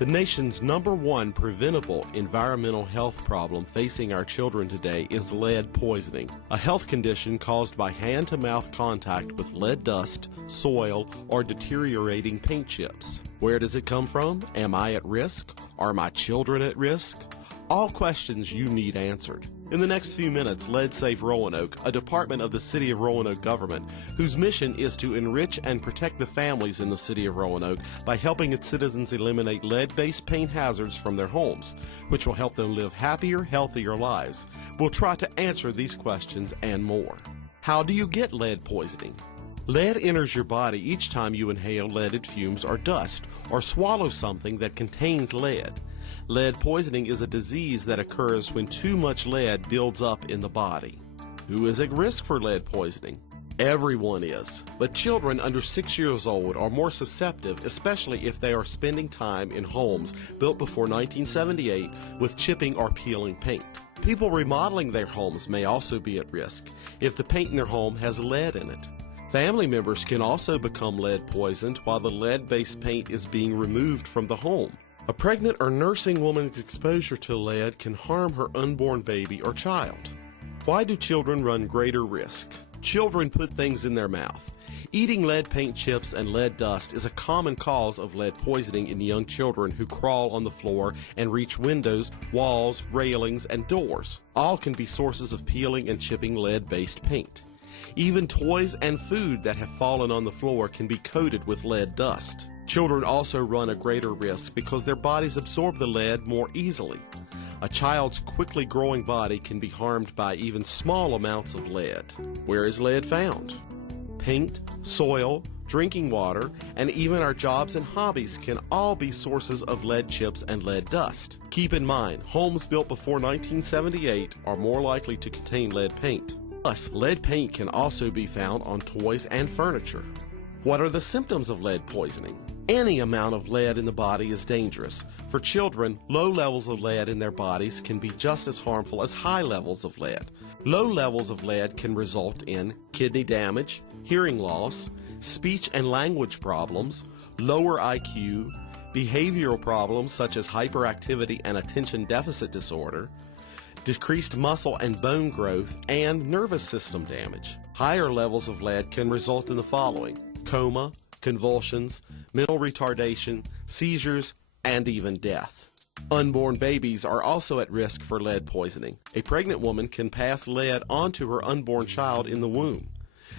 The nation's #1 preventable environmental health problem facing our children today is lead poisoning, a health condition caused by hand-to-mouth contact with lead dust, soil, or deteriorating paint chips. Where does it come from? Am I at risk? Are my children at risk? All questions you need answered. In the next few minutes, Safe Roanoke, a department of the City of Roanoke government, whose mission is to enrich and protect the families in the City of Roanoke by helping its citizens eliminate lead-based paint hazards from their homes, which will help them live happier, healthier lives. We'll try to answer these questions and more. How do you get lead poisoning? Lead enters your body each time you inhale leaded fumes or dust, or swallow something that contains lead. Lead poisoning is a disease that occurs when too much lead builds up in the body. Who is at risk for lead poisoning? Everyone is, but children under 6 years old are more susceptible, especially if they are spending time in homes built before 1978 with chipping or peeling paint. People remodeling their homes may also be at risk if the paint in their home has lead in it. Family members can also become lead poisoned while the lead-based paint is being removed from the home. A pregnant or nursing woman's exposure to lead can harm her unborn baby or child. Why do children run greater risk? Children put things in their mouth. Eating lead paint chips and lead dust is a common cause of lead poisoning in young children who crawl on the floor and reach windows, walls, railings, and doors. All can be sources of peeling and chipping lead-based paint. Even toys and food that have fallen on the floor can be coated with lead dust. Children also run a greater risk because their bodies absorb the lead more easily. A child's quickly growing body can be harmed by even small amounts of lead. Where is lead found? Paint, soil, drinking water, and even our jobs and hobbies can all be sources of lead chips and lead dust. Keep in mind, homes built before 1978 are more likely to contain lead paint. Plus, lead paint can also be found on toys and furniture. What are the symptoms of lead poisoning? Any amount of lead in the body is dangerous. For children, low levels of lead in their bodies can be just as harmful as high levels of lead. Low levels of lead can result in kidney damage, hearing loss, speech and language problems, lower IQ, behavioral problems such as hyperactivity and attention deficit disorder, decreased muscle and bone growth, and nervous system damage. Higher levels of lead can result in the following: coma, convulsions, mental retardation, seizures, and even death. Unborn babies are also at risk for lead poisoning. A pregnant woman can pass lead onto her unborn child in the womb.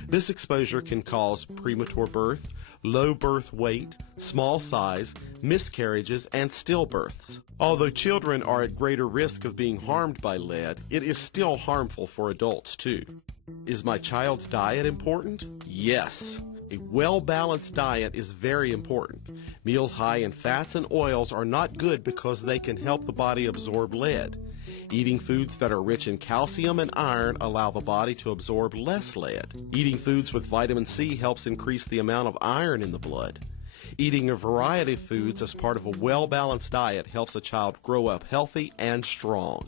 This exposure can cause premature birth, low birth weight, small size, miscarriages, and stillbirths. Although children are at greater risk of being harmed by lead, it is still harmful for adults too. Is my child's diet important? Yes. A well-balanced diet is very important. Meals high in fats and oils are not good because they can help the body absorb lead. Eating foods that are rich in calcium and iron allow the body to absorb less lead. Eating foods with vitamin C helps increase the amount of iron in the blood. Eating a variety of foods as part of a well-balanced diet helps a child grow up healthy and strong.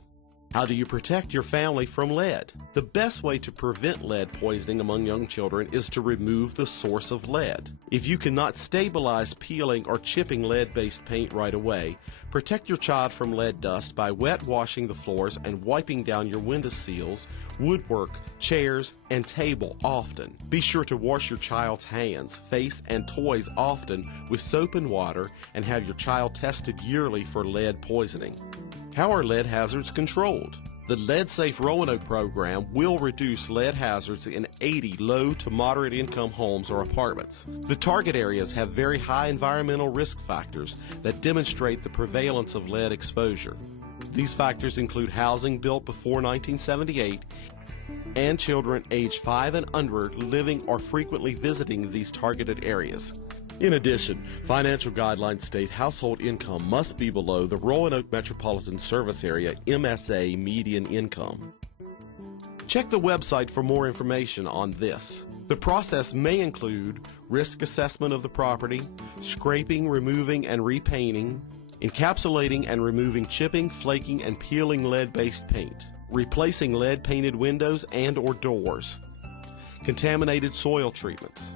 How do you protect your family from lead? The best way to prevent lead poisoning among young children is to remove the source of lead. If you cannot stabilize peeling or chipping lead-based paint right away, protect your child from lead dust by wet washing the floors and wiping down your window sills, woodwork, chairs, and table often. Be sure to wash your child's hands, face, and toys often with soap and water, and have your child tested yearly for lead poisoning. How are lead hazards controlled? The Safe Roanoke program will reduce lead hazards in 80 low to moderate income homes or apartments. The target areas have very high environmental risk factors that demonstrate the prevalence of lead exposure. These factors include housing built before 1978 and children aged 5 and under living or frequently visiting these targeted areas. In addition, financial guidelines state household income must be below the Roanoke Metropolitan Service Area MSA median income. Check the website for more information on this. The process may include risk assessment of the property, scraping, removing, and repainting, encapsulating and removing chipping, flaking, and peeling lead-based paint, replacing lead-painted windows and/or doors, contaminated soil treatments,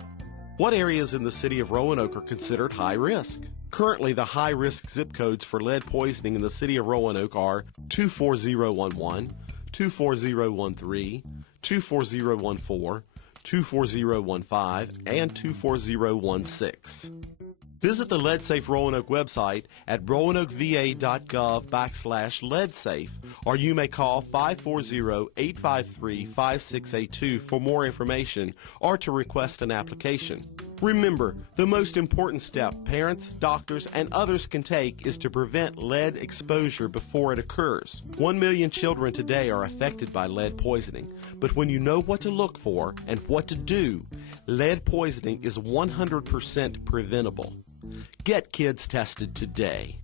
What areas in the city of Roanoke are considered high risk? Currently, the high-risk zip codes for lead poisoning in the city of Roanoke are 24011, 24013, 24014, 24015, and 24016. Visit the LeadSafe Roanoke website at roanokeva.gov/leadsafe, or you may call 540-853-5682 for more information or to request an application. Remember, the most important step parents, doctors, and others can take is to prevent lead exposure before it occurs. 1 million children today are affected by lead poisoning, but when you know what to look for and what to do, lead poisoning is 100% preventable. Get kids tested today.